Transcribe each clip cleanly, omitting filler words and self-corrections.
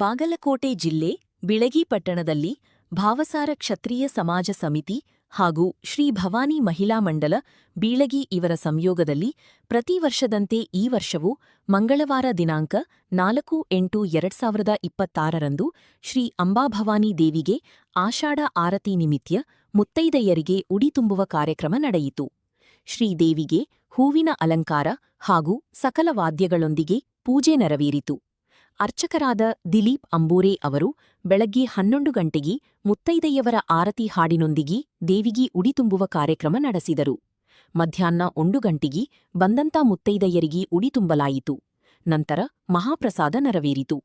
ಬಾಗಲಕೋಟೆ ಜಿಲ್ಲೆ ಬಿಳಗಿ ಪಟ್ಟಣದಲ್ಲಿ ಭಾವಸಾರ ಕ್ಷತ್ರಿಯ ಸಮಾಜ ಸಮಿತಿ ಹಾಗೂ ಶ್ರೀ ಭವಾನಿ ಮಹಿಳಾ ಮಂಡಲ ಬೀಳಗಿ ಇವರ ಸಂಯೋಗದಲ್ಲಿ ಪ್ರತಿ ವರ್ಷದಂತೆ ಈ ವರ್ಷವೂ ಮಂಗಳವಾರ ದಿನಾಂಕ 4/8/2026ರಂದು ಶ್ರೀ ಅಂಬಾಭವಾನಿ ದೇವಿಗೆ ಆಷಾಢ ಆರತಿ ನಿಮಿತ್ಯ ಮುತ್ತೈದೆಯರಿಗೆ ಉಡಿ ತುಂಬುವ ಕಾರ್ಯಕ್ರಮ ನಡೆಯಿತು. ಶ್ರೀದೇವಿಗೆ ಹೂವಿನ ಅಲಂಕಾರ ಹಾಗೂ ಸಕಲ ವಾದ್ಯಗಳೊಂದಿಗೆ ಪೂಜೆ ನೆರವೇರಿತು. ಅರ್ಚಕರಾದ ದಿಲೀಪ್ ಅಂಬೂರೆ ಅವರು ಬೆಳಗ್ಗೆ 11 ಗಂಟೆಗೆ ಮುತ್ತೈದೆಯವರ ಆರತಿ ಹಾಡಿನೊಂದಿಗೆ ದೇವಿಗೆ ಉಡಿ ತುಂಬುವ ಕಾರ್ಯಕ್ರಮ ನಡೆಸಿದರು. ಮಧ್ಯಾಹ್ನ 1 ಗಂಟೆಗೆ ಬಂದಂತ ಮುತ್ತೈದೆಯರಿಗೆ ಉಡಿ ತುಂಬಲಾಯಿತು. ನಂತರ ಮಹಾಪ್ರಸಾದ ನೆರವೇರಿತು.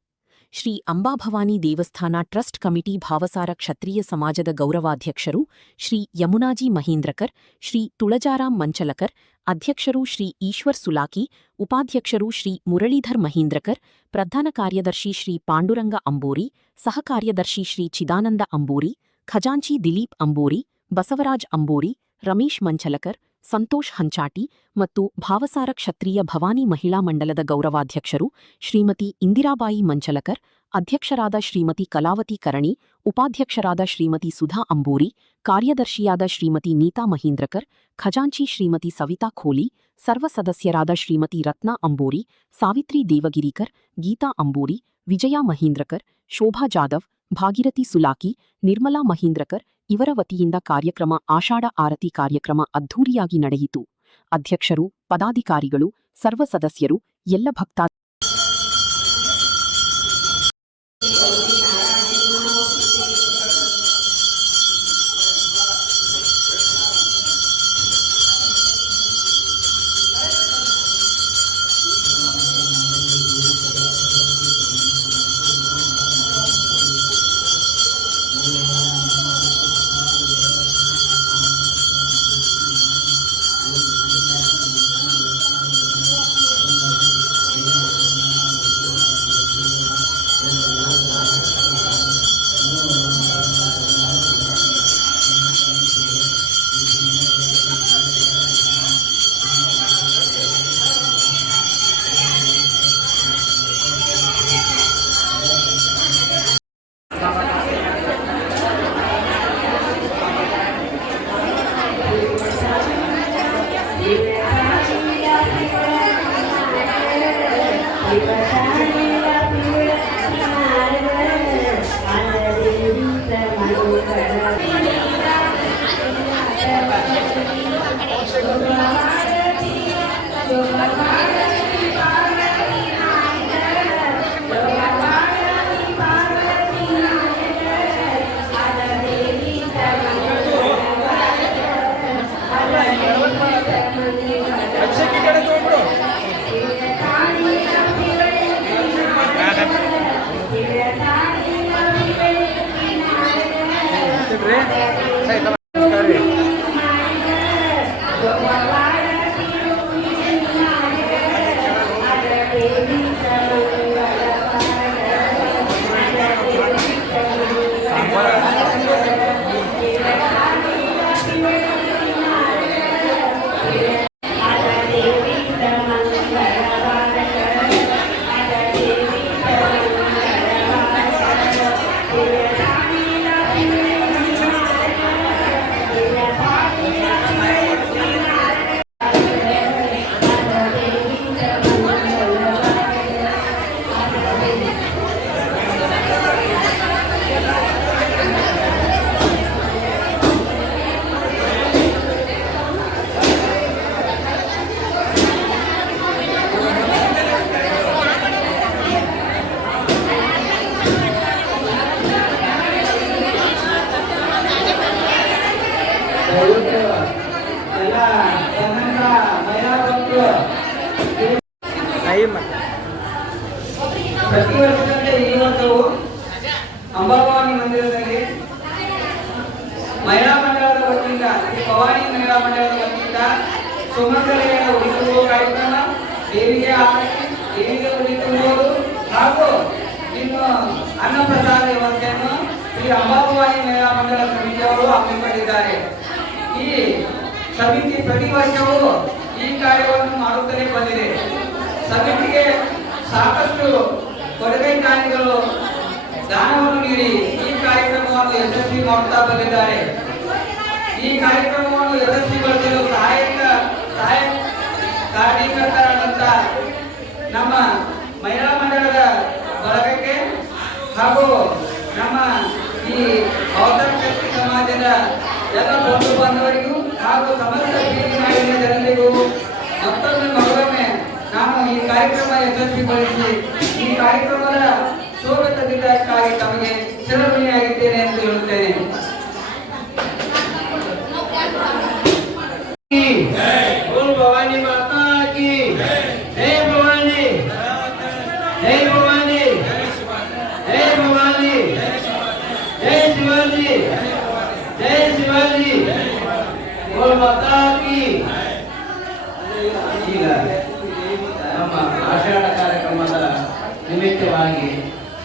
ಶ್ರೀ ಅಂಬಾಭವಾನಿ ದೇವಸ್ಥಾನ ಟ್ರಸ್ಟ್ ಕಮಿಟಿ ಭಾವಸಾರ ಕ್ಷತ್ರಿಯ ಸಮಾಜದ ಗೌರವಾಧ್ಯಕ್ಷರು ಶ್ರೀ ಯಮುನಾಜಿ ಮಹೇಂದ್ರಕರ್, ಶ್ರೀ ತುಳಜಾರಾಮ್ ಮಂಚಲಕರ್, ಅಧ್ಯಕ್ಷರು ಶ್ರೀ ಈಶ್ವರ್ ಸುಲಾಕಿ, ಉಪಾಧ್ಯಕ್ಷರು ಶ್ರೀ ಮುರಳೀಧರ್ ಮಹೇಂದ್ರಕರ್, ಪ್ರಧಾನ ಕಾರ್ಯದರ್ಶಿ ಶ್ರೀ ಪಾಂಡುರಂಗ ಅಂಬೋರಿ, ಸಹ ಕಾರ್ಯದರ್ಶಿ ಶ್ರೀ ಚಿದಾನಂದ ಅಂಬೋರಿ, ಖಜಾಂಚಿ ದಿಲೀಪ್ ಅಂಬೋರಿ, ಬಸವರಾಜ್ ಅಂಬೋರಿ, ರಮೇಶ್ ಮಂಚಲಕರ್, ಸಂತೋಷ್ ಹಂಚಾಟಿ ಮತ್ತು ಭಾವಸಾರ ಕ್ಷತ್ರಿಯ ಭವಾನಿ ಮಹಿಳಾ ಮಂಡಲದ ಗೌರವಾಧ್ಯಕ್ಷರು ಶ್ರೀಮತಿ ಇಂದಿರಾಬಾಯಿ ಮಂಚಲಕರ್, ಅಧ್ಯಕ್ಷರಾದ ಶ್ರೀಮತಿ ಕಲಾವತಿ ಕರಣಿ, ಉಪಾಧ್ಯಕ್ಷರಾದ ಶ್ರೀಮತಿ ಸುಧಾ ಅಂಬೋರಿ, ಕಾರ್ಯದರ್ಶಿಯಾದ ಶ್ರೀಮತಿ ನೀತಾ ಮಹೇಂದ್ರಕರ್, ಖಜಾಂಚಿ ಶ್ರೀಮತಿ ಸವಿತಾ ಖೋಲಿ, ಸರ್ವ ಸದಸ್ಯರಾದ ಶ್ರೀಮತಿ ರತ್ನಾ ಅಂಬೋರಿ, ಸಾವಿತ್ರಿ ದೇವಗಿರಿಕರ್, ಗೀತಾ ಅಂಬೋರಿ, ವಿಜಯಾ ಮಹೇಂದ್ರಕರ್, ಶೋಭಾ ಜಾಧವ್, ಭಾಗೀರಥಿ ಸುಲಾಕಿ, ನಿರ್ಮಲಾ ಮಹೇಂದ್ರಕರ್ ಇವರ ವತಿಯಿಂದ ಕಾರ್ಯಕ್ರಮ ಆಷಾಢ ಆರತಿ ಕಾರ್ಯಕ್ರಮ ಅದ್ಧೂರಿಯಾಗಿ ನಡೆಯಿತು. ಅಧ್ಯಕ್ಷರು, ಪದಾಧಿಕಾರಿಗಳು, ಸರ್ವ ಸದಸ್ಯರು, ಎಲ್ಲ ಭಕ್ತ ಪ್ರತಿ ವರ್ಷದಂತೆ ಈ ವರ್ಷವೂ ಅಂಬಾಭವಾನಿ ಮಂದಿರದಲ್ಲಿ ಮಹಿಳಾ ಮಂಡಳದ ವತಿಯಿಂದ ಭವಾನಿ ಮಹಿಳಾ ಮಂಡಳದ ವತಿಯಿಂದ ಸುಮಂಗಲೆಯ ಉಡಿ ತುಂಬುವ ಕಾರ್ಯಕ್ರಮ, ದೇವಿಗೆ ಆರತಿ, ದೇವಿಗೆ ಉಡಿ ತುಂಬುವುದು ಹಾಗೂ ಇನ್ನು ಅನ್ನಪ್ರಸಾದ ವ್ಯವಸ್ಥೆಯನ್ನು ಶ್ರೀ ಅಂಬಾಭವಾನಿ ಮಹಿಳಾ ಮಂಡಳ ಸಮಿತಿಯವರು ಹಮ್ಮಿಕೊಂಡಿದ್ದಾರೆ. ಈ ಸಮಿತಿ ಪ್ರತಿ ವರ್ಷವೂ ಈ ಕಾರ್ಯವನ್ನು ಮಾಡುತ್ತಲೇ ಬಂದಿದೆ. ಸಮಿತಿಗೆ ಸಾಕಷ್ಟು ಕೊಡುಗೆ ದಾನಿಗಳು ದಾನವನ್ನು ನೀಡಿ ಈ ಕಾರ್ಯಕ್ರಮವನ್ನು ಯಶಸ್ವಿ ಮಾಡುತ್ತಾ ಬಂದಿದ್ದಾರೆ. ಈ ಕಾರ್ಯಕ್ರಮವನ್ನು ಯಶಸ್ವಿಗೊಳಿಸಲು ಸಹಾಯ ಕಾರಣೀಕರ್ತರಾದಂಥ ನಮ್ಮ ಮಹಿಳಾ ಮಂಡಳದ ಬಳಗಕ್ಕೆ ಹಾಗೂ ನಮ್ಮ ಈ ಅವತಾರ ಶಕ್ತಿ ಸಮಾಜದ ಎಲ್ಲ ಬಂಧು ಬಾಂಧವರಿಗೂ ಹಾಗೂ ಸಮಸ್ತ ಬೀದಿ ನಾಡಿನ ಜನರಿಗೂ ಮತ್ತೊಮ್ಮೆ ನಾನು ಈ ಕಾರ್ಯಕ್ರಮ ಯಶಸ್ವಿಗೊಳಿಸಿ ಈ ಕಾರ್ಯಕ್ರಮದ ಶೋಭತಕ್ಕಾಗಿ ತಮಗೆ ಶಿರಋಣಿಯಾಗಿದ್ದೇನೆ ಎಂದು ಹೇಳುತ್ತೇನೆ. ಭವಾನಿ ಮಾತಾ ಕಿ ಜೈ ಭವಾನಿ, ಜೈ ಭವಾನಿ, ಜೈ ಭವಾನಿ, ಜೈ ಶಿವಾಜಿ, ಜೈ ಶಿವಾಜಿ, ಬೋಲ್ ಮಾತಾ ಕಿ. ಈಗ ನಮ್ಮ ಆಷಾಢ ಕಾರ್ಯಕ್ರಮದ ನಿಮಿತ್ತವಾಗಿ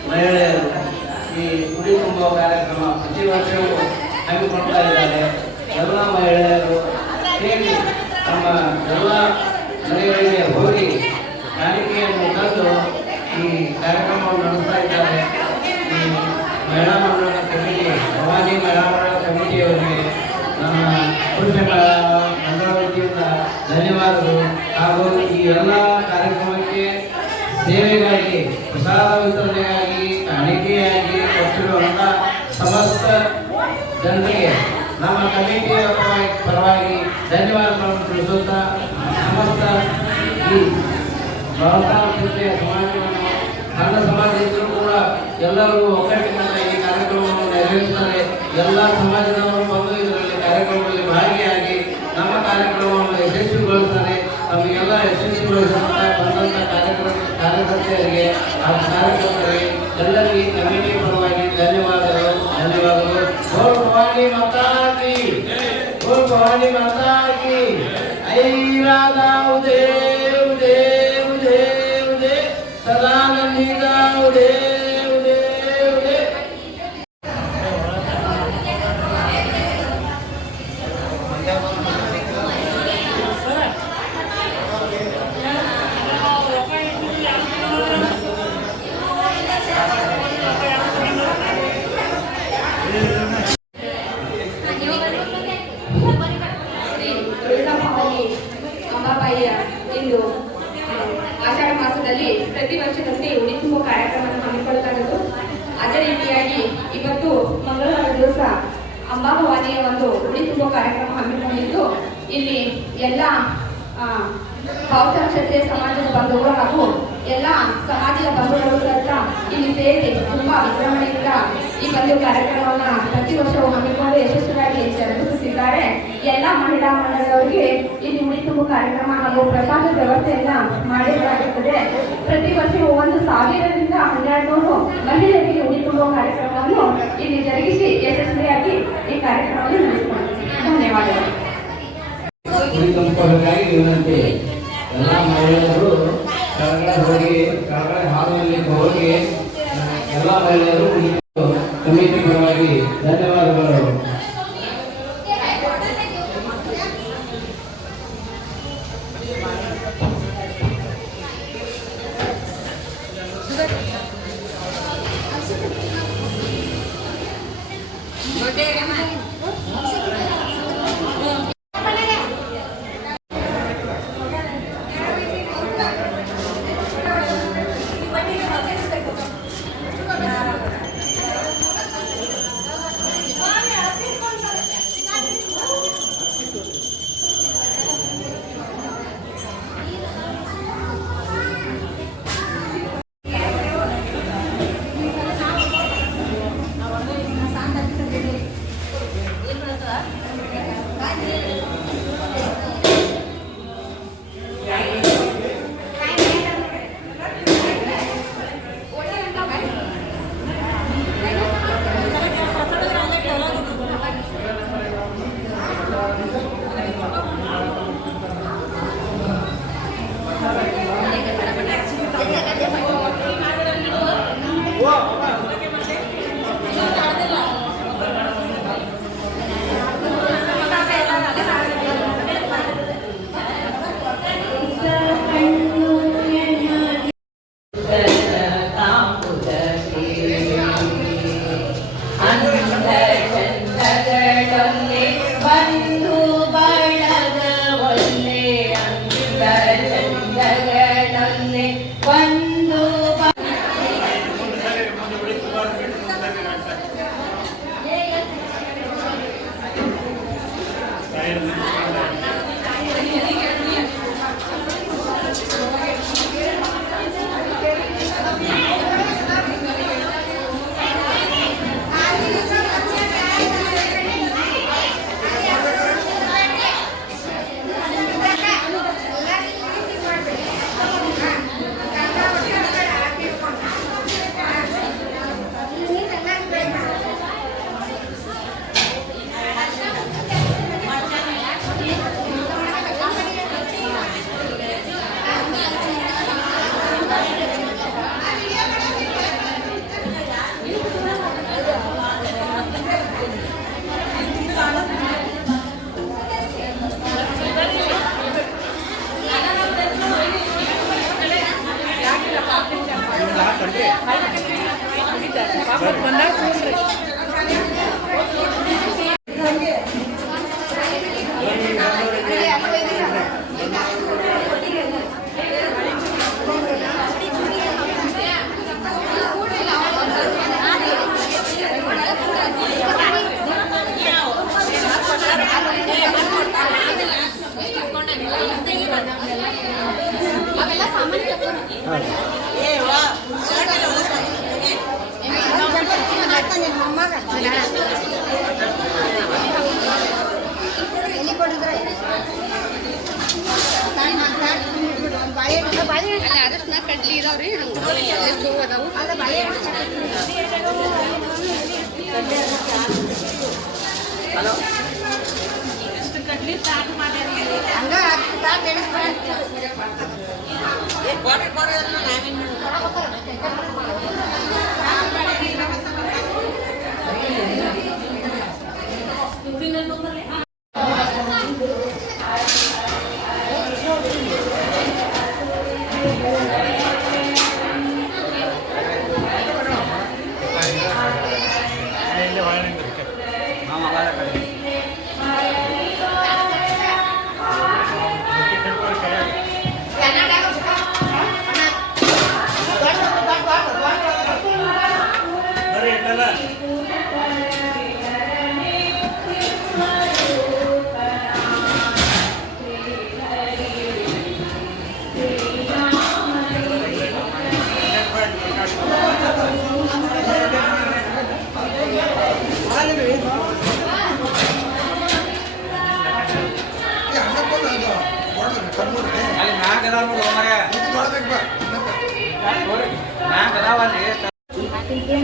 ಮಹಿಳೆಯರು ಈ ಗುಡಿ ತುಂಬುವ ಕಾರ್ಯಕ್ರಮ ಪ್ರತಿ ವರ್ಷವೂ ಹಮ್ಮಿಕೊಳ್ತಾ ಇದ್ದಾರೆ. ಎಲ್ಲ ಮಹಿಳೆಯರು ಹೇಗೆ ತಮ್ಮ ಎಲ್ಲ ಮನೆಗಳಿಗೆ ಹೋಗಿ ಕಾಣಿಕೆಯನ್ನು ತಂದು ಈ ಕಾರ್ಯಕ್ರಮವನ್ನು ನಡೆಸ್ತಾ ಇದ್ದಾರೆ. ಈ ಮಹಿಳಾ ಮಂಡಳದ ಕಮಿಟಿ, ಭವಾನಿ ಮಹಿಳಾ ಮಂಡಳ ಕಮಿಟಿಯವರಿಗೆ ನಮ್ಮ ಪುರುಷರ ಮಂಡಳ ವತಿಯಿಂದ ಧನ್ಯವಾದಗಳು. ಹಾಗೂ ಈ ಎಲ್ಲ ಕಾರ್ಯಕ್ರಮಕ್ಕೆ ಸೇವೆಗಾಗಿ, ಪ್ರಸಾದ ವಿತರಣೆಗಾಗಿ, ಕಾಣಿಕೆಯಾಗಿ ಕೊಟ್ಟಿರುವಂಥ ಸಮಸ್ತ ಜನರಿಗೆ ನಮ್ಮ ಕಮಿಟಿಯ ಪರವಾಗಿ ಧನ್ಯವಾದಗಳನ್ನು ತಿಳಿಸುತ್ತಾ, ಸಮಸ್ತ ಈ ಭಾರತೀಯ ಸಮಾಜವನ್ನು ಸಣ್ಣ ಸಮಾಜ ಇದ್ದರೂ ಕೂಡ ಎಲ್ಲರೂ ಒಗ್ಗಟ್ಟಿನಿಂದ ಈ ಕಾರ್ಯಕ್ರಮವನ್ನು ನೆರವೇರಿಸುತ್ತಾರೆ. ಎಲ್ಲ ಸಮಾಜದವರು ಬಂದು ಇದರಲ್ಲಿ ಕಾರ್ಯಕ್ರಮದಲ್ಲಿ ಭಾಗಿಯಾಗಿ ನಮ್ಮ ಕಾರ್ಯಕ್ರಮವನ್ನು ಯಶಸ್ವಿಗೊಳಿಸುತ್ತಾರೆ. ನಮಗೆಲ್ಲ ಯಶಸ್ವಿಗೊಳಿಸುತ್ತಾ ಬಂದಂಥ ಕಾರ್ಯಕರ್ತೆಯರಿಗೆ ಹಾಗೂ ಕಾರ್ಯಕ್ರಮರಿಗೆ ಎಲ್ಲರಿಗೂ ಈ ಕಮಿಟಿ ಪರವಾಗಿ ಧನ್ಯವಾದಗಳು. ಬೋಲ್ ಭವಾನಿ ಮಾತಾ ಕಿ, ಬೋಲ್ ಭವಾನಿ ಮಾತಾ ಕಿ. ಐ ರಾಧಾ ಉದೇ ಉದೇ ಉದೇ ಉದೇ, ಸದಾನಂದಿತ ಉದೇ ಉದೇ ಉದೇ. ಅಂಬಾಬಾಯಿಯ ಇಂದು ಆಷಾಢ ಮಾಸದಲ್ಲಿ ಪ್ರತಿ ವರ್ಷದಂತೆ ಉಡಿ ತುಂಬುವ ಕಾರ್ಯಕ್ರಮವನ್ನು ಹಮ್ಮಿಕೊಳ್ತಾ ಇರೋದು. ಅದೇ ರೀತಿಯಾಗಿ ಇವತ್ತು ಮಂಗಳವಾರ ದಿವಸ ಅಂಬಾಭವಾನಿಯ ಒಂದು ಉಡಿ ತುಂಬುವ ಕಾರ್ಯಕ್ರಮ ಹಮ್ಮಿಕೊಂಡಿದ್ದು, ಇಲ್ಲಿ ಎಲ್ಲ ಭಾವತರ ಕ್ಷತ್ರಿಯ ಸಮಾಜದ ಬಂಧುಗಳು ಹಾಗೂ ಎಲ್ಲ ಸಮಾಜದ ಬಂಧುಗಳು ಸಹಿತ ಇಲ್ಲಿ ಸೇರಿ ತುಂಬಾ ವಿಜೃಂಭಣೆಯಿಂದ ಈ ಒಂದು ಕಾರ್ಯಕ್ರಮವನ್ನು ಪ್ರತಿ ವರ್ಷವೂ ಹಮ್ಮಿಕೊಂಡು ಯಶಸ್ವಿಯಾಗಿ ಜರುಗಿಸುತ್ತಿದ್ದಾರೆ. ಎಲ್ಲ ಮಹಿಳಾ ಮಂಡಳದವರಿಗೆ ಇಲ್ಲಿ ಉಡಿ ತುಂಬುವ ಕಾರ್ಯಕ್ರಮ ಹಾಗೂ ಪ್ರಸಾದ ವ್ಯವಸ್ಥೆಯನ್ನ ಮಾಡಿಸಲಾಗುತ್ತದೆ. ಪ್ರತಿ ವರ್ಷವೂ 1,000ರಿಂದ 1,200 ಮಹಿಳೆಯರಿಗೆ ಉಡಿ ತುಂಬುವ ಕಾರ್ಯಕ್ರಮವನ್ನು ಇಲ್ಲಿ ಜರುಗಿಸಿ ಯಶಸ್ವಿಯಾಗಿ ಈ ಕಾರ್ಯಕ್ರಮವನ್ನು ನಡೆಸಿಕೊಳ್ಳುತ್ತಾರೆ. ಧನ್ಯವಾದಗಳು. ಉಳಿದುಕೊಳ್ಳಬೇಕಾಗಿ ವಿನಂತಿ. ಎಲ್ಲ ಮಹಿಳೆಯರು ಕೆಳಗಡೆ ಹೋಗಿ, ಕೆಳಗಡೆ ಹಾಲ್ನಲ್ಲಿ ಹೋಗಿ ಎಲ್ಲ ಮಹಿಳೆಯರು ಕಮಿಟಿ ಪರವಾಗಿ ಧನ್ಯವಾದಗಳು. ಬಂಧು ಬಳಗ ಒಲ್ಲೆ ಅಂಗ ಚಂದಗಳೊಲ್ಲೆ ಬಂಧು ಕಡ್ಲಿ ಇದಾವ್ರಿ ಎಷ್ಟು ಕಡ್ಲಿ ಸ್ಟಾರ್ಟ್ ಮಾಡ್ಯಾರಿ ಹಂಗ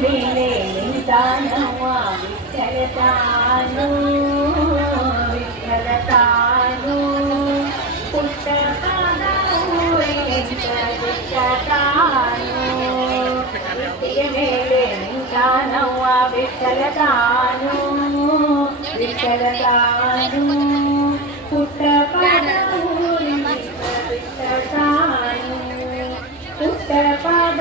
ಮೇಲೆ ನಿಂತಾನವ ವಿಠಲ ತಾನು ಪುಟ್ಟ ಮೇಲೆ ನಿಂತಾನವ ವಿಠಲ ತಾನು ಪುಟ್ಟ ಪುಟ್ಟ ಪಾದ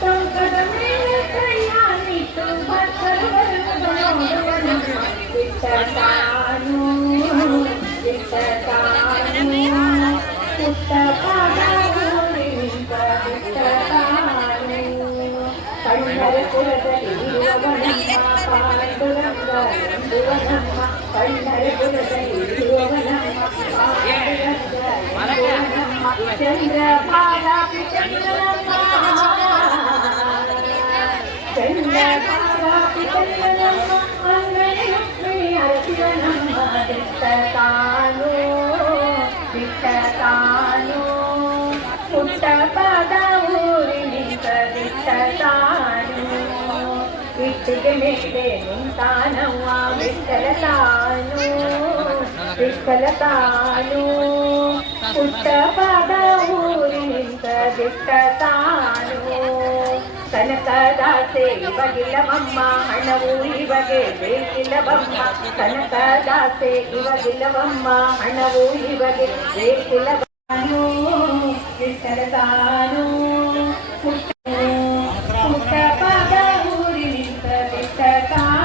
ಟೊಂಕದ ಮೇಲೆ ಕೈಯಾನಿಟ್ಟು ಬಿಟ್ಟತಾನು ಪುಟ್ಟ ಪಾದ ಬಿಟ್ಟತಾನು ಪಂಢರಪುರದಲ್ಲಿರುವವನಮ್ಮ ಪಾಂಡುರಂಗ ಪಂಢರಪುರದಲ್ಲಿರುವವನಮ್ಮ ಚಂದ್ರಭಾಗ ಚಂದ್ರಭಾಗ ಅಂಗಡಿ ಅರಸಿವನಮ್ಮ ಬಿಟ್ಟತಾನು ಪುಟ್ಟ ಪದ ಊರಿನಿಂದ ಬಿಟ್ಟತಾನು ಇಟ್ಟಿಗೆ ಮೇಲೆ ನಿಂತಾನವ್ವ ಬಿಟ್ಟಲ ತಾನು ಪುಟ್ಟ ಪದ ಊರಿನಿಂದ ಬಿಟ್ಟತಾನು ಕನಕದಾಸೆ ಇವಗಿಲ್ಲವಮ್ಮ ಹಣವು ಇವಗೆ ಬೇಕಿಲ್ಲವಮ್ಮ ಕನಕದಾಸೆ ಇವಗಿಲ್ಲವಮ್ಮ ಹಣವು ಇವಗೆ ಬೇಕಿಲ್ಲವನು ಬಿಟ್ಟತಾನು ಪುಟ್ಟ ಪದ ಊರಿನಿಂದ ಬಿಟ್ಟತಾನು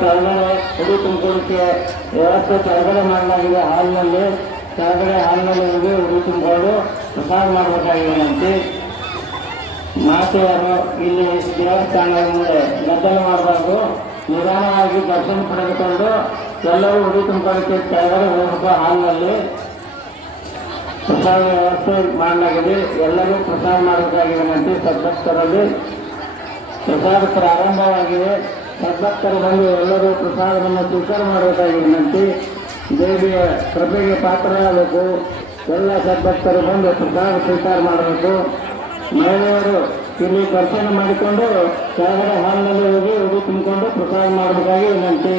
ಕೆಳಗಡೆ ಉಡಿ ತುಂಬಿಕೊಳ್ಳಕ್ಕೆ ವ್ಯವಸ್ಥೆ ಕೆಳಗಡೆ ಮಾಡಲಾಗಿದೆ. ಕೆಳಗಡೆ ಹಾಲ್ನಲ್ಲಿ ಹೋಗಿ ಉಡಿ ತುಂಬಿಕೊಂಡು ಪ್ರಸಾದ ಮಾಡಬೇಕಾಗಿದೆಯಂತೆ. ಮಾತೆಯರು ಇಲ್ಲಿ ದೇವಸ್ಥಾನದ ಮುಂದೆ ಗದ್ದಲ ಮಾಡಬಾರ್ದು, ನಿಧಾನವಾಗಿ ದರ್ಶನ ಪಡೆದುಕೊಂಡು ಎಲ್ಲರೂ ಉಡಿ ತುಂಬಿಕೊಳ್ಳಕ್ಕೆ ಕೆಳಗಡೆ ಹೋಗಬೇಕು. ಹಾಲ್ನಲ್ಲಿ ಪ್ರಸಾದ ವ್ಯವಸ್ಥೆ ಮಾಡಲಾಗಿದೆ. ಎಲ್ಲರೂ ಪ್ರಸಾದ ಮಾಡಬೇಕಾಗಿದೆಯಂತೆ. ಸದ್ಭಕ್ತರಲ್ಲಿ ಪ್ರಸಾದ ಪ್ರಾರಂಭವಾಗಿದೆ. ಸದ್ಭಕ್ತರು ಬಂದು ಎಲ್ಲರೂ ಪ್ರಸಾದವನ್ನು ಸ್ವೀಕಾರ ಮಾಡಬೇಕಾಗಿರುವಂತೆ ದೇವಿಯ ಕೃಪೆಗೆ ಪಾತ್ರರಾಗಬೇಕು. ಎಲ್ಲ ಸದ್ಭಕ್ತರು ಬಂದು ಪ್ರಸಾದ ಸ್ವೀಕಾರ ಮಾಡಬೇಕು. ಮಹಿಳೆಯರು ಇಲ್ಲಿ ದರ್ಶನ ಮಾಡಿಕೊಂಡು ಕೆಳಗಡೆ ಹಾಲ್ನಲ್ಲಿ ಹೋಗಿ ಉಡಿ ತುಂಬಿಕೊಂಡು ಪ್ರಸಾದ ಮಾಡಬೇಕಾಗಿ ವಿನಂತಿ.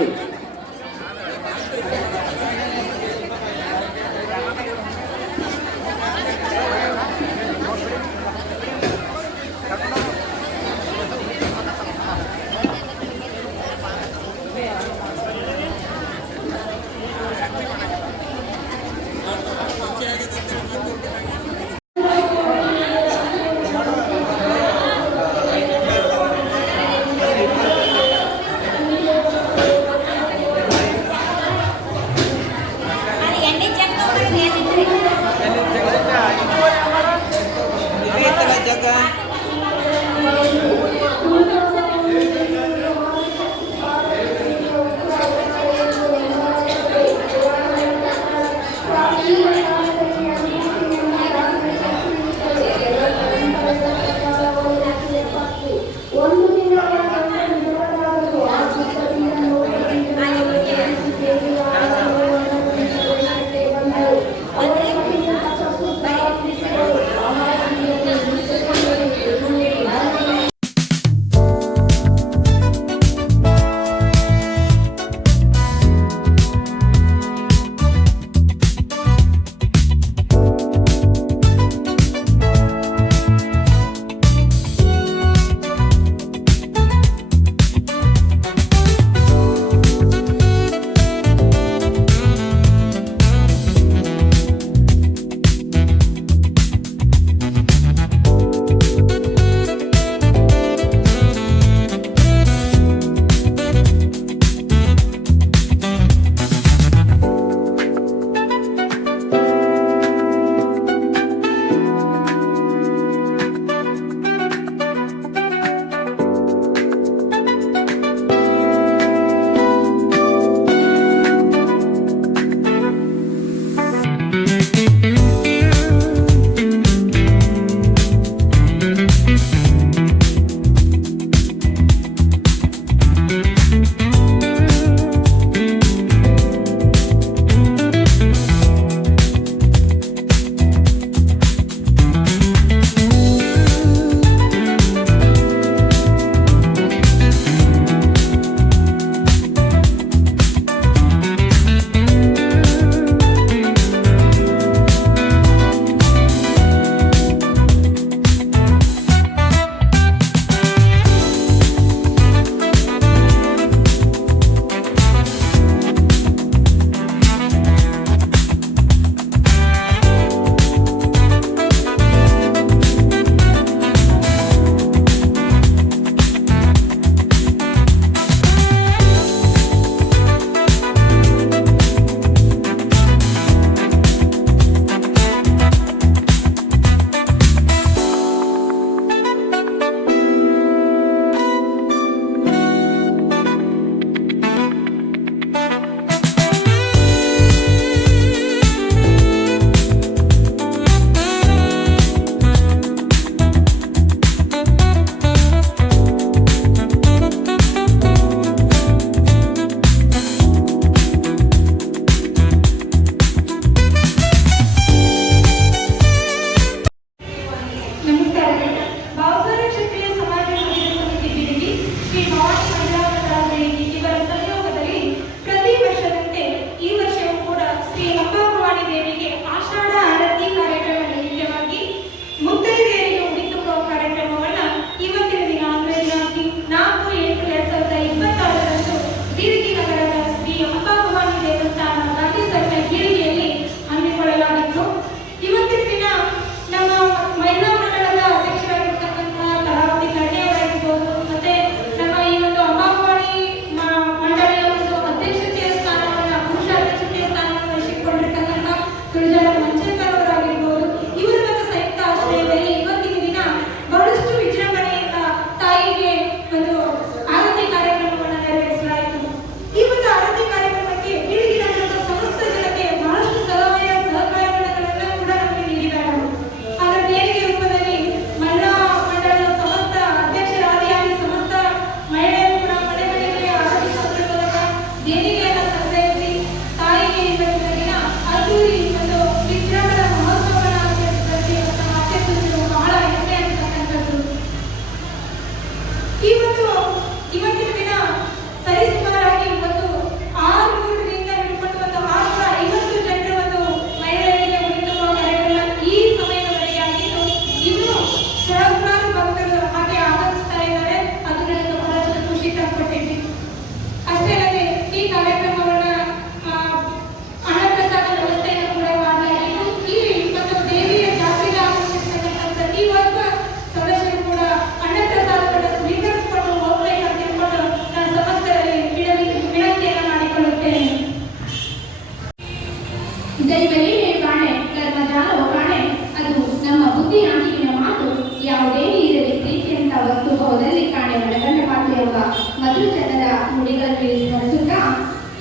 ದೈವವೇ ಕಾಣೆ ಕರ್ಮಜಾಲವು ಕಾಣೆ ಅದು ನಮ್ಮ ಬುದ್ಧಿಯಾಂತಿನ ಮಾತು ಯಾವುದೇ ಇರಲಿ ಪ್ರೀತಿಯಂತ ವಸ್ತು ಬಹುದಲ್ಲಿ ಕಾಣೆ ಮನಗಂಡ ಮಾತು ಎಂಬ ಮಧುಚಂದದ ನುಡಿಗಳನ್ನು ಸ್ಮರಿಸುತ್ತಾ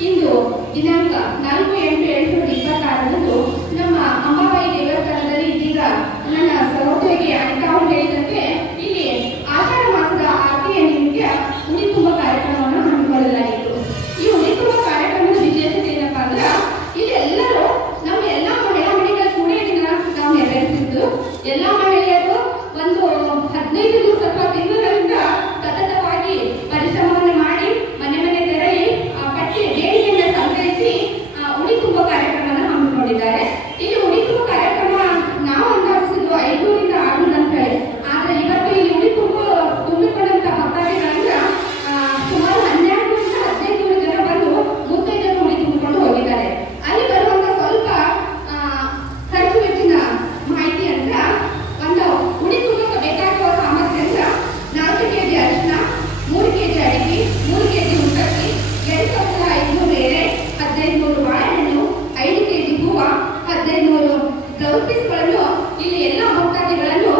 ಇಂದು ದಿನಾಂಕ 4/8/2026 ನಮ್ಮ ಅಂಬಾಬಾಯಿ ದೇವಸ್ಥಾನದಲ್ಲಿ ಇದೀಗ ನನ್ನ ಸಹೋದರಿಗೆ ಅನಿತಾ ಅವರು ಹೇಳಿದಂತೆ ಇಲ್ಲಿ ಆಷಾಢ ಮಾಸದ ಆರತಿಯ ನಿಮಿತ್ತ ಉಡಿ ತುಂಬ ಕಾರ್ಯಕ್ರಮವನ್ನು ಹಮ್ಮಿಕೊಳ್ಳಲಾಗಿತ್ತು. ಈ ಉಡಿ ತುಂಬ ಕಾರ್ಯಕ್ರಮದ ವಿಶೇಷತೆ ಏನಪ್ಪಾ ಅಂದ್ರೆ ಇಲ್ಲಿ ಎಲ್ಲರೂ ನಮ್ಮ ಎಲ್ಲ ಮಹಿಳಾ ಮಣಿಗಳ ಕೂಡಿ ನಾವು ನೆರವೇರಿಸಿದ್ದು ಎಲ್ಲ ಮಹಿಳೆಯರು ಒಂದು 15 ದಿವಸ ಅಥವಾ ತಿಂಗಳಿಂದ ಸತತವಾಗಿ ಪರಿಶ್ರಮವನ್ನು ಮಾಡಿ ಮನೆ ಮನೆ ತೆರಳಿ ಪಟ್ಟಿ ದೇಣಿಗೆಯನ್ನು ಸಂಗ್ರಹಿಸಿ ಉಡಿ ತುಂಬ ಕಾರ್ಯಕ್ರಮವನ್ನು ಹಮ್ಮಿಕೊಂಡಿದ್ದಾರೆ. ಇಲ್ಲಿ ಉಡಿ ತುಂಬ ಕಾರ್ಯಕ್ರಮ ನಾವು ಅಂದಾಜಿಸಿದ್ದು 500ರಿಂದ 600 ಅಂತ ಹೇಳಿ. ಆದ್ರೆ ಇವತ್ತು ಇಲ್ಲಿ ಉಡಿ ತುಂಬಿಕೊಂಡಂತ ಭಕ್ತಾದಿಗಳಿಂದ ಸುಮಾರು 12ರಿಂದ 15 ಜನ ಬಂದು ಮುತ್ತೈದೆಯರು ಉಡಿ ತುಂಬಿಕೊಂಡು ಹೋಗಿದ್ದಾರೆ. ಅಲ್ಲಿ ಬರುವಂತ ಸ್ವಲ್ಪ ಖರ್ಚು ವೆಚ್ಚಿನ ಮಾಹಿತಿ ಅಂತ ಒಂದು ಉಡಿ ತುಂಬಕ್ಕೆ ಬೇಕಾಗುವ ಸಾಮಗ್ರಿ ಅಂದ್ರೆ 4 ಕೆಜಿ ಅರಿಶಿನ, 3 ಕೆಜಿ ಅಡಿಕೆ, 3 ಕೆಜಿ ಉಂಟಕ್ಕಿ, 2500 ಎಲೆ, 1500 ಬಾಳೆಹಣ್ಣು, 5 ಕೆಜಿ ಹೂವು, 1500 ಬ್ಲೌಸ್ ಪೀಸ್ಗಳನ್ನು ಇಲ್ಲಿ ಎಲ್ಲ ಭಕ್ತಾದಿಗಳನ್ನು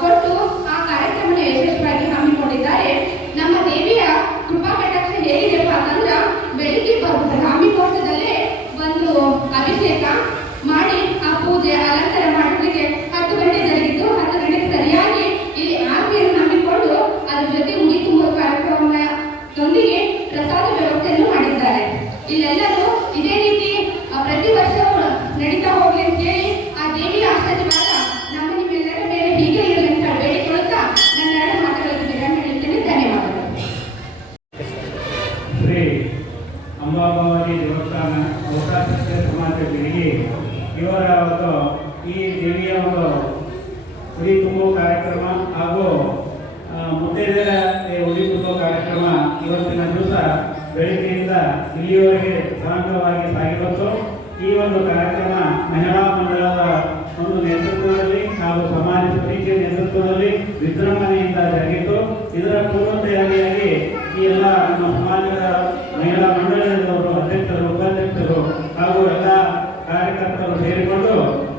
ಕೊಟ್ಟು ಆ ಕಾರ್ಯಕ್ರಮವನ್ನು ಯಶಸ್ವಿಯಾಗಿ ಹಮ್ಮಿಕೊಂಡಿದ್ದಾರೆ. ನಮ್ಮ ದೇವಿಯ ಕೃಪಾ ಕಟಾಕ್ಷ ಹೇಗಿದೆಪ್ಪ ಅಂತಂದ್ರೆ ಬೆಳಿಗ್ಗೆ ಬ್ರಾಹ್ಮಿ ಮುಹೂರ್ತದಲ್ಲೇ ಒಂದು ಅಭಿಷೇಕ ಮಾಡಿ ಆ ಪೂಜೆ ಅಲಂಕಾರ ಮಾಡೋದಕ್ಕೆ 10 ಗಂಟೆ ಜರುಗಿದ್ದು 10 ಗಂಟೆಗೆ ಸರಿಯಾಗಿ ಇಲ್ಲಿ ಆರತಿಯನ್ನು ಹಮ್ಮಿಕೊಂಡು ಅದರ ಜೊತೆ ಉಡಿ ತುಂಬುವ ಕಾರ್ಯಕ್ರಮದೊಂದಿಗೆ ಪ್ರಸಾದ ವ್ಯವಸ್ಥೆಯನ್ನು ಮಾಡಿದ್ದಾರೆ. ಇಲ್ಲೆಲ್ಲರೂ ಇದೇ ರೀತಿ ಪ್ರತಿ ವರ್ಷ ನಡೀತಾ ಹೋಗ್ಲಿ ಅಂತ ಹೇಳಿ ಆ ದೇವಿಯ ಆಶೀರ್ವಾದ ನಮ್ಮ ನಿಮ್ಮೆಲ್ಲರ ಮೇಲೆ ಹೀಗೆ ಇರಲಿ ಅಂತ ಬೇಡಿಕೊಳ್ಳುತ್ತಾ ನನ್ನ 2 ಮಾತುಗಳಿಗೆ ವಿರಾಮ ನೀಡುತ್ತೇನೆ. ಧನ್ಯವಾದಗಳು. ಶ್ರೀ ಅಂಬಾಭವಾನಿ ದೇವಸ್ಥಾನ ಅವಕಾಶ ಸಮಾಜ ಬೆಳಿಗ್ಗೆ ಇವರ ಒಂದು ಈ ದೇವಿಯ ಒಂದು ಉಡಿ ತುಂಬುವ ಕಾರ್ಯಕ್ರಮ ಹಾಗೂ ಮುತ್ತೈದೆಯರ ಉಡಿ ತುಂಬುವ ಕಾರ್ಯಕ್ರಮ ಇವತ್ತಿನ ದಿವಸ ಬೆಳಗ್ಗೆಯಿಂದ ಇಲ್ಲಿಯವರೆಗೆ ಸಾಂಗವಾಗಿ ಸಾಗಿಬಂತು. ಈ ಒಂದು ಕಾರ್ಯಕ್ರಮ ಮಹಿಳಾ ಮಂಡಳದ ಒಂದು ನೇತೃತ್ವದಲ್ಲಿ ಹಾಗೂ ಸಮಾಜ ಸಮಿತಿಯ ನೇತೃತ್ವದಲ್ಲಿ ವಿಜೃಂಭಣೆಯಿಂದ ಜರುಗಿತು. ಇದರ ಪೂರ್ವ ತಯಾರಿಯಾಗಿ ಈ ಎಲ್ಲ ನಮ್ಮ ಸಮಾಜದ ಮಹಿಳಾ ಮಂಡಳದವರು ಅಧ್ಯಕ್ಷರು, ಉಪಾಧ್ಯಕ್ಷರು ಹಾಗೂ ಎಲ್ಲ ಕಾರ್ಯಕರ್ತರು ಸೇರಿಕೊಂಡು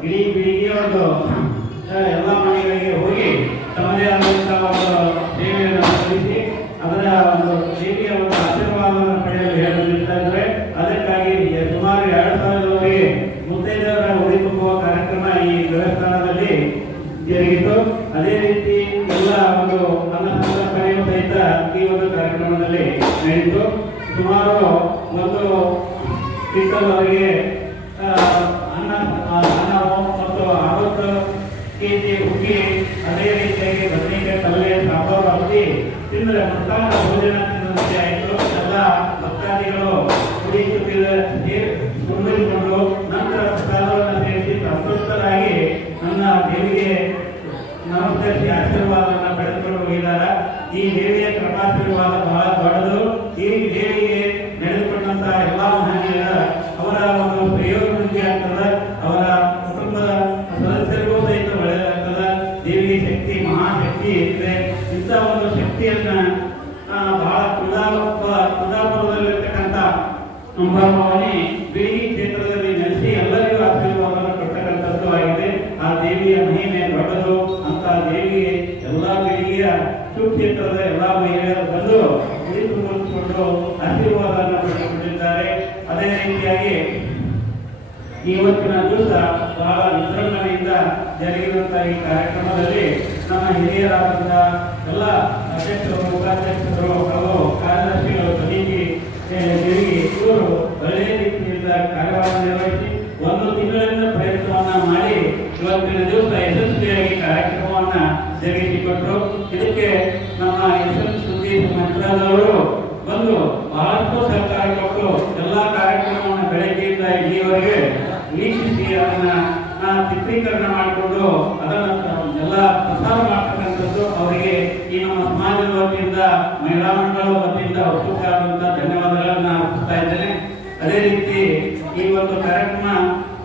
ಇಡೀ ಬೆಳಿಗ್ಗೆ ಒಂದು ಎಲ್ಲ ಮನೆಗಳಿಗೆ ಹೋಗಿ ತಮ್ಮದೇ ಆದಂತಹ ಒಂದು ಸೇವೆಯನ್ನು ಸಲ್ಲಿಸಿ ಅದರ ಒಂದು ದೇವಿಯ ಒಂದು ಆಶೀರ್ವಾದವನ್ನು ಪಡೆಯಲು ಹೇಳುತ್ತಾ ಇದ್ದಾರೆ. ಅದಕ್ಕಾಗಿ ಸುಮಾರು 2000ರವರೆಗೆ ಮುತ್ತೈದೆಯರ ಉಡಿ ತುಂಬುವ ಕಾರ್ಯಕ್ರಮ ಈ ದೇವಸ್ಥಾನದಲ್ಲಿ ಜರುಗಿತು. ಅದೇ ರೀತಿ ಎಲ್ಲ ಒಂದು ಅನ್ನಸಂತರ್ಪಣೆಯೂ ಸಹಿತ ಈ ಒಂದು ಕಾರ್ಯಕ್ರಮದಲ್ಲಿ ನಡೆಯಿತು. ಸುಮಾರು ಒಂದು ಕ್ವಿಂಟಲ್ವರೆಗೆ ಅನ್ನವು ಮತ್ತು 60 ಕೆಜಿ ಹುಗ್ಗಿ, ಅದೇ ರೀತಿಯಾಗಿ ಬದನೆಕಾಯಿ ಪಲ್ಯ, ಸಾಂಬಾರು ಅಗದಿ ತಿಂದರೆ ಮೃತಾನ ಭೋಜನ ತಿನ್ನುವಂತೆ ಆಯಿತು. ಎಲ್ಲ ಭಕ್ತಾದಿಗಳು ಉಡಿ ತುಂಬಿಕೊಂಡು ನಂತರ ಪ್ರಸಾದವನ್ನು ಸೇರಿಸಿ ಸಂತೃಪ್ತರಾಗಿ ನನ್ನ ದೇವಿಗೆ ನಮಸ್ಕರಿಸಿ ಆಶೀರ್ವಾದವನ್ನು ಪಡೆದುಕೊಂಡು ಹೋಗಿದ್ದಾರೆ. ಈ ದೇವಿಯ ಕೃಪಾಶೀರ್ವಾದ ಬಹಳ ದೊಡ್ಡದು. ಈ ದೇವಿಗೆ ನಡೆದುಕೊಂಡಂತಹ ಎಲ್ಲ ಮಹನೀಯರ ಅವರ ಒಂದು ಪ್ರಯೋಜನಕ್ಕೆ ಆಗ್ತದೆ, ಅವರ ಕುಟುಂಬದ ಸದಸ್ಯರಿಗೂ ಸಹಿತ ಒಳ್ಳೆಯದಾಗ್ತದೆ. ದೇವಿಗೆ ಶಕ್ತಿ ಮಹಾಶಕ್ತಿ ಇದೆ. ಇಂಥ ಒಂದು ಶಕ್ತಿಯನ್ನ ಬಹಳ ಕುಂದಾಪುರದಲ್ಲಿರ್ತಕ್ಕಂಥ ಅಂಬಾಭವಾನಿ ಬಿಳಿಗಿ ಕ್ಷೇತ್ರದಲ್ಲಿ ನೆಲೆಸಿ ಎಲ್ಲರಿಗೂ ಆಶೀರ್ವಾದವನ್ನು ಕೊಡ್ತಕ್ಕಂಥದ್ದು ಆಗಿದೆ. ಆ ದೇವಿಯ ಮಹಿಮೆ ದೊಡ್ಡದು. ಅಂತ ದೇವಿಗೆ ಎಲ್ಲ ಬಿಳಿಗಿಯ ಸುಕ್ಷೇತ್ರದ ಎಲ್ಲ ಮಹಿಳೆಯರು ಬಂದು ಉಡಿ ತುಂಬಿಸಿಕೊಂಡು ಆಶೀರ್ವಾದವನ್ನು ಪಡೆದುಕೊಂಡಿದ್ದಾರೆ. ಅದೇ ರೀತಿಯಾಗಿ ಇವತ್ತಿನ ದಿವಸ ಬಹಳ ವಿಜೃಂಭಣೆಯಿಂದ ಜರುಗಿದಂತಹ ಈ ಕಾರ್ಯಕ್ರಮದಲ್ಲಿ ನಮ್ಮ ಹಿರಿಯರಾದಂಥ ಎಲ್ಲ ಅಧ್ಯಕ್ಷರು, ಉಪಾಧ್ಯಕ್ಷರು ಹಾಗೂ ಕಾರ್ಯದರ್ಶಿಗಳು ಸಮಿತಿ ಜರುಗಿ ಇವರು ಒಳ್ಳೆಯ ರೀತಿಯಿಂದ ಕಾರ್ಯವನ್ನು ನಿರ್ವಹಿಸಿ 1 ತಿಂಗಳಿಂದ ಪ್ರಯತ್ನವನ್ನ ಮಾಡಿ ಇವತ್ತಿನ ದಿವಸ ಯಶಸ್ವಿಯಾಗಿ ಕಾರ್ಯಕ್ರಮವನ್ನ ಜರುಗಿಸಿಕೊಟ್ಟರು. ಇದಕ್ಕೆ ನಮ್ಮ ಸುದ್ದಿ ಮಂತ್ರಾಲಯದವರು ಬಂದು ಬಹಳಷ್ಟು ಸಹಕಾರ ಕೊಟ್ಟು ಎಲ್ಲ ಕಾರ್ಯಕ್ರಮವನ್ನು ಬೆಳಗ್ಗೆಯಿಂದ ಇಲ್ಲಿಯವರೆಗೆ ವೀಕ್ಷಿಸಿ ಅದನ್ನ ಚಿತ್ರೀಕರಣ ಮಾಡಿಕೊಂಡು ಅದನ್ನು ಎಲ್ಲ ಪ್ರಸಾರ ಮಾಡ್ತಕ್ಕಂಥದ್ದು ಅವರಿಗೆ ಈ ನಮ್ಮ ಸಮಾಜದ ವತಿಯಿಂದ, ಮಹಿಳಾ ಮಂಡಳದ ವತಿಯಿಂದ ಉತ್ಸುಕವಾದಂತಹ ಧನ್ಯವಾದಗಳನ್ನು ಅರ್ಪಿಸ್ತಾ ಇದ್ದೇನೆ. ಅದೇ ರೀತಿ ಈ ಒಂದು ಕಾರ್ಯಕ್ರಮ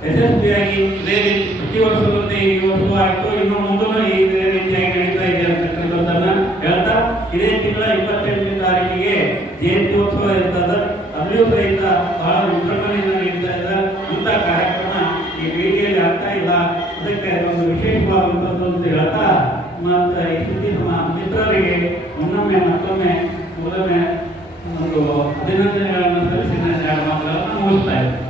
ಯಶಸ್ವಿಯಾಗಿ ಇದೇ ರೀತಿ ಪ್ರತಿ ವರ್ಷದಂತೆ ಈ ವರ್ಷವೂ ಆಯಿತು, ಇನ್ನು ಮುಂದೂ ಇದೇ ರೀತಿಯಾಗಿ ನಡೀತಾ ಇದೆ ಅಂತಕ್ಕಂಥದ್ದನ್ನ ಹೇಳ್ತಾ, ಇದೇ ತಿಂಗಳ 28ನೇ ತಾರೀಕಿಗೆ ಜಯಂತ್ಯೋತ್ಸವ ಇರ್ತದೆ. ಅಲ್ಲಿಯೂ ಸಹಿತ ಬಹಳ ವಿಜೃಂಭಣೆಯಿಂದ ನಡೀತಾ ಇದೆ. ಇಂಥ ಕಾರ್ಯಕ್ರಮ ಅದಕ್ಕೆ ಒಂದು ವಿಶೇಷವಾದಂಥದ್ದು ಅಂತ ಹೇಳ್ತಾ ಮತ್ತು ಈ ಸುದ್ದಿ ಮಿತ್ರರಿಗೆ ಮತ್ತೊಮ್ಮೆ ಮೊದಲನೇ ಒಂದು ಅಭಿನಂದನೆಗಳನ್ನು ಸಲ್ಲಿಸಿ ಮಾತುಗಳನ್ನು ಮುಗಿಸ್ತಾ ಇದ್ದಾರೆ.